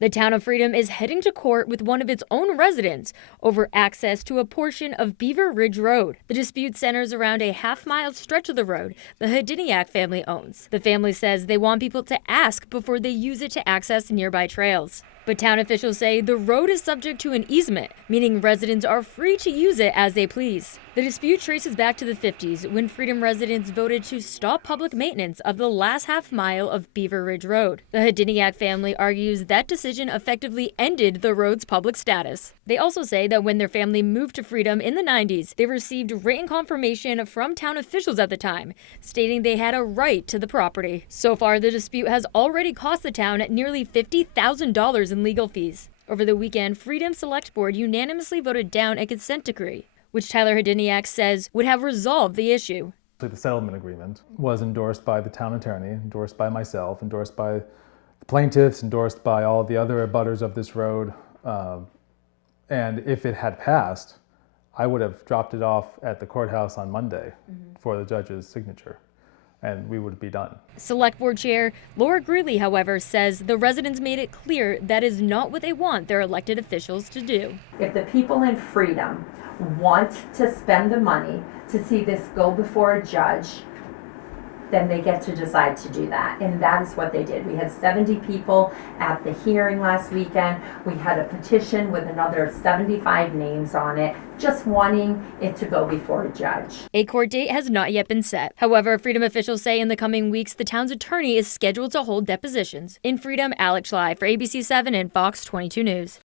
The town of Freedom is heading to court with one of its own residents over access to a portion of Beaver Ridge Road. The dispute centers around a half-mile stretch of the road the Hediniak family owns. The family says they want people to ask before they use it to access nearby trails. But town officials say the road is subject to an easement, meaning residents are free to use it as they please. The dispute traces back to the 50s when Freedom residents voted to stop public maintenance of the last half mile of Beaver Ridge Road. The Hediniak family argues that decision effectively ended the road's public status. They also say that when their family moved to Freedom in the 90s, they received written confirmation from town officials at the time, stating they had a right to the property. So far, the dispute has already cost the town nearly $50,000 in legal fees. Over the weekend, Freedom Select Board unanimously voted down a consent decree, which Tyler Hediniak says would have resolved the issue. The settlement agreement was endorsed by the town attorney, endorsed by myself, endorsed by the plaintiffs, endorsed by all the other abutters of this road. And if it had passed, I would have dropped it off at the courthouse on Monday for the judge's signature, and we would be done. Select Board Chair Laura Greeley, however, says the residents made it clear that is not what they want their elected officials to do. If the people in Freedom want to spend the money to see this go before a judge, then they get to decide to do that. And that is what they did. We had 70 people at the hearing last weekend. We had a petition with another 75 names on it, just wanting it to go before a judge. A court date has not yet been set. However, Freedom officials say in the coming weeks, the town's attorney is scheduled to hold depositions. In Freedom, Alex Schley for ABC 7 and Fox 22 News.